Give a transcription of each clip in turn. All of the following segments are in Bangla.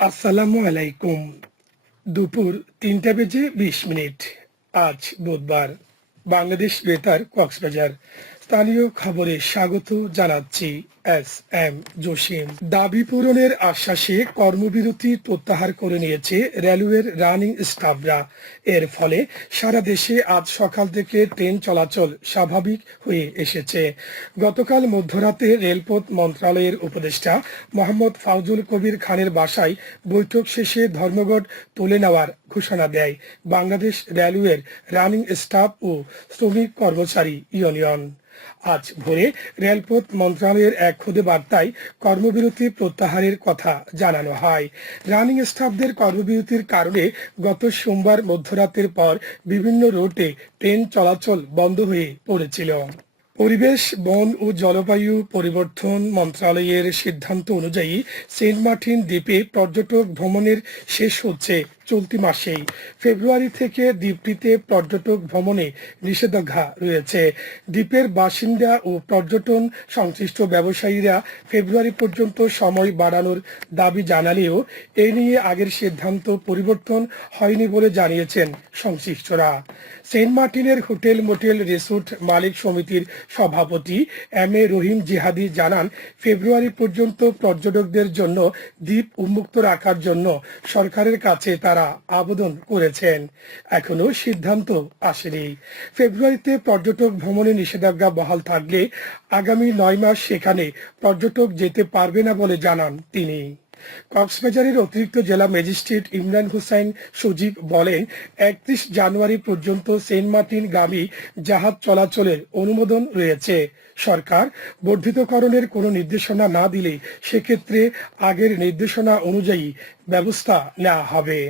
আসসালামু আলাইকুম। দুপুর তিনটা বেজে বিশ মিনিট। আজ বুধবার। বাংলাদেশ বেতার কক্সবাজার। স্থানীয় খবরে স্বাগত জানাচ্ছি এস এম জসিম। দাবি পূরণের আশ্বাসে কর্মবিরতি প্রত্যাহার করে নিয়েছে রেলওয়ের রানিং স্টাফরা। এর ফলে সারা দেশে আজ সকাল থেকে ট্রেন চলাচল স্বাভাবিক হয়ে এসেছে। গতকাল মধ্যরাতে রেলপথ মন্ত্রণালয়ের উপদেষ্টা মোহাম্মদ ফাউজুল কবির খানের বাসায় বৈঠক শেষে ধর্মঘট তুলে নেওয়ার ঘোষণা দেয় বাংলাদেশ রেলওয়ের রানিং স্টাফ ও শ্রমিক কর্মচারী ইউনিয়ন। আজ ভোরে রেলপথ মন্ত্রণালয়ের এক খুদে বার্তায় কর্মবিরতি প্রত্যাহারের কথা জানানো হয়। রানিং স্টাফদের কর্মবিরতির কারণে গত সোমবার মধ্যরাতের পর বিভিন্ন রুটে ট্রেন চলাচল বন্ধ হয়ে পড়েছিল। পরিবেশ, বন ও জলবায়ু পরিবর্তন মন্ত্রণালয়ের সিদ্ধান্ত অনুযায়ী সেন্ট মার্টিন দ্বীপে পর্যটক ভ্রমণের শেষ হচ্ছে চলতি মাসেই ফেব্রুয়ারি থেকে দ্বীপটিতে পর্যটক ভ্রমণে নিষেধাজ্ঞা রয়েছে। দ্বীপের বাসিন্দা ও পর্যটন সংশ্লিষ্ট ব্যবসায়ীরা ফেব্রুয়ারি পর্যন্ত সময় বাড়ানোর দাবি জানালেও এ নিয়ে আগের সিদ্ধান্ত পরিবর্তন হয়নি বলে জানিয়েছেন সংশ্লিষ্টরা। সেন্ট মার্টিনের হোটেল মোটেল রিসোর্ট মালিক সমিতির সভাপতি এম এ রহিম জিহাদি জানান, ফেব্রুয়ারি পর্যন্ত পর্যটকদের জন্য দ্বীপ উন্মুক্ত রাখার জন্য সরকারের কাছে তারা আবেদন করেছেন। এখনও সিদ্ধান্ত আসেনি। ফেব্রুয়ারিতে পর্যটক ভ্রমণে নিষেধাজ্ঞা বহাল থাকলে আগামী নয় মাস সেখানে পর্যটক যেতে পারবে না বলে জানান তিনি। কক্সবাজারের অতিরিক্ত জেলা ম্যাজিস্ট্রেট ইমরান হোসেন সজীব বলেন, একত্রিশ জানুয়ারি পর্যন্ত সেন্ট মার্টিন গামী জাহাজ চলাচলের অনুমোদন রয়েছে। সরকার বর্ধিতকরণের কোনো নির্দেশনা না দিলে সেক্ষেত্রে আগের নির্দেশনা অনুযায়ী ব্যবস্থা নেওয়া হবে।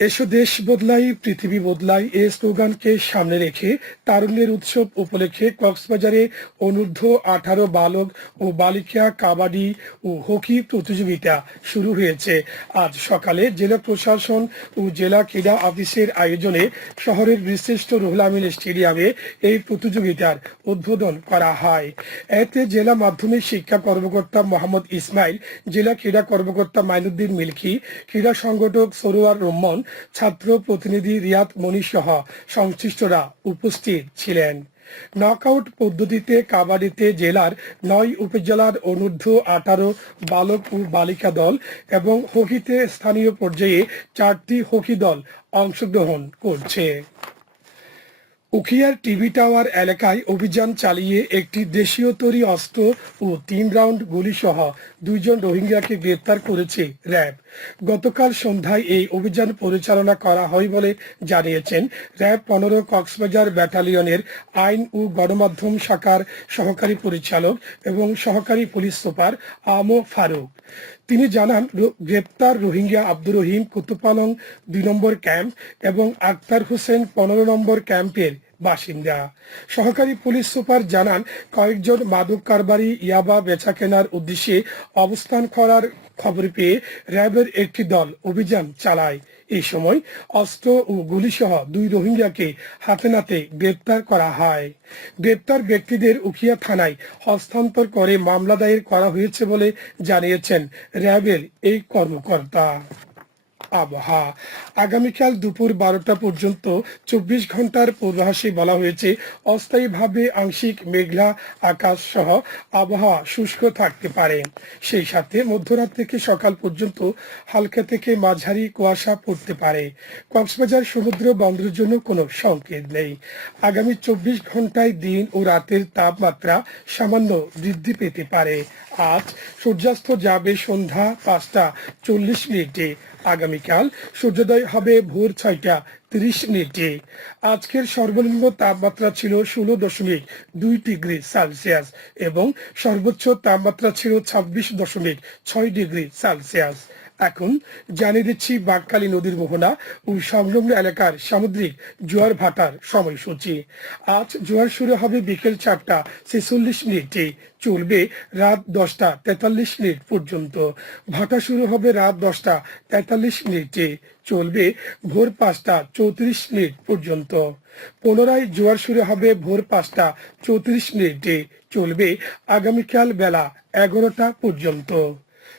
এসো দেশ বদলাই, পৃথিবী বদলাই, এ স্লোগানকে সামনে রেখে তারুণ্যের উৎসব উপলক্ষে কক্সবাজারে অনূর্ধ্ব আঠারো বালক ও বালিকা, কাবাডি ও হকি প্রতিযোগিতা শুরু হয়েছে। আজ সকালে জেলা প্রশাসন ও জেলা ক্রীড়া অফিসের আয়োজনে শহরের বিশিষ্ট রুহুল আমিন স্টেডিয়ামে এই প্রতিযোগিতার উদ্বোধন করা হয়। এতে জেলা মাধ্যমিক শিক্ষা কর্মকর্তা মোহাম্মদ ইসমাইল, জেলা ক্রীড়া কর্মকর্তা মাইনুদ্দিন মিল্কি, ক্রীড়া সংগঠক সরোয়ার রহমান ছাত্র প্রতিনিধি রিয়াদ মনির সহ সংশ্লিষ্টরা উপস্থিত ছিলেন। নকআউট পদ্ধতিতে কাবাডিতে জেলার নয় উপজেলার অনূর্ধ্ব আঠারো বালক ও বালিকা দল এবং হকিতে স্থানীয় পর্যায়ে চারটি হকি দল অংশগ্রহণ করছে। উখিয়ার টিভি টাওয়ার এলাকায় অভিযান চালিয়ে একটি দেশীয় তৈরি অস্ত্র ও তিন রাউন্ড গুলি সহ দুইজন রোহিঙ্গাকে গ্রেপ্তার করেছে র্যাব। গতকাল সন্ধ্যায় এই অভিযান পরিচালনা করা হয় বলে জানিয়েছেন র্যাব পনেরো কক্সবাজার ব্যাটালিয়নের আইন ও গণমাধ্যম শাখার সহকারী পরিচালক এবং সহকারী পুলিশ সুপার আমো ফারুক। তিনি জানান গ্রেপ্তার রোহিঙ্গা আব্দুর রহিম কুতুপালং দুই নম্বর ক্যাম্প এবং আক্তার হোসেন পনেরো নম্বর ক্যাম্পের বাসিন্দা। সহকারী পুলিশ সুপার জানান, কয়েকজন মাদক কারবারি ইয়াবা বেচা কেনার উদ্দেশ্যে অবস্থান করার খবর পেয়ে র্যাবের একটি দল অভিযান চালায়। এই সময় অস্ত্র ও গুলিসহ দুই রোহিঙ্গাকে হাতে নাতে গ্রেপ্তার করা হয়। গ্রেপ্তার ব্যক্তিদের উখিয়া থানায় হস্তান্তর করে মামলা দায়ের করা হয়েছে বলে জানিয়েছেন র্যাবের এই কর্মকর্তা। আবহাওয়া। আগামীকাল দুপুর বারোটা পর্যন্ত চব্বিশ ঘণ্টার পূর্বাভাসে বলা হয়েছে, অস্থায়ীভাবে আংশিক মেঘলা আকাশ সহ আবহাওয়া শুষ্ক থাকতে পারে। সেই সাথে মধ্যরাত থেকে সকাল পর্যন্ত হালকা থেকে মাঝারি কুয়াশা পড়তে পারে। কক্সবাজার, সমুদ্র বন্দরের জন্য কোনো সংকেত নেই। আগামী চব্বিশ ঘন্টায় দিন ও রাতের তাপমাত্রা সামান্য বৃদ্ধি পেতে পারে। আজ সূর্যাস্ত যাবে সন্ধ্যা পাঁচটা চল্লিশ মিনিটে। আগামীকাল সূর্যোদয় হবে ভোর ছয়টা তিরিশ মিনিটে। আজকের সর্বনিম্ন তাপমাত্রা ছিল ষোলো দশমিক দুই ডিগ্রি সেলসিয়াস এবং সর্বোচ্চ তাপমাত্রা ছিল ছাব্বিশ দশমিক ছয় ডিগ্রি সেলসিয়াস। এখন জানিয়ে দিচ্ছি বাগকালী নদীর মোহনা ও সংলগ্ন এলাকার সামুদ্রিক জোয়ার ভাটার সময়সূচি। আজ জোয়ার শুরু হবে বিকেল চারটা ছেচল্লিশ মিনিটে, চলবে রাত দশটা তেতাল্লিশ মিনিট পর্যন্ত। ভাটা শুরু হবে রাত দশটা তেতাল্লিশ মিনিটে, চলবে ভোর পাঁচটা চৌত্রিশ মিনিট পর্যন্ত। পুনরায় জোয়ার শুরু হবে ভোর পাঁচটা চৌত্রিশ মিনিটে, চলবে আগামীকাল বেলা এগারোটা পর্যন্ত।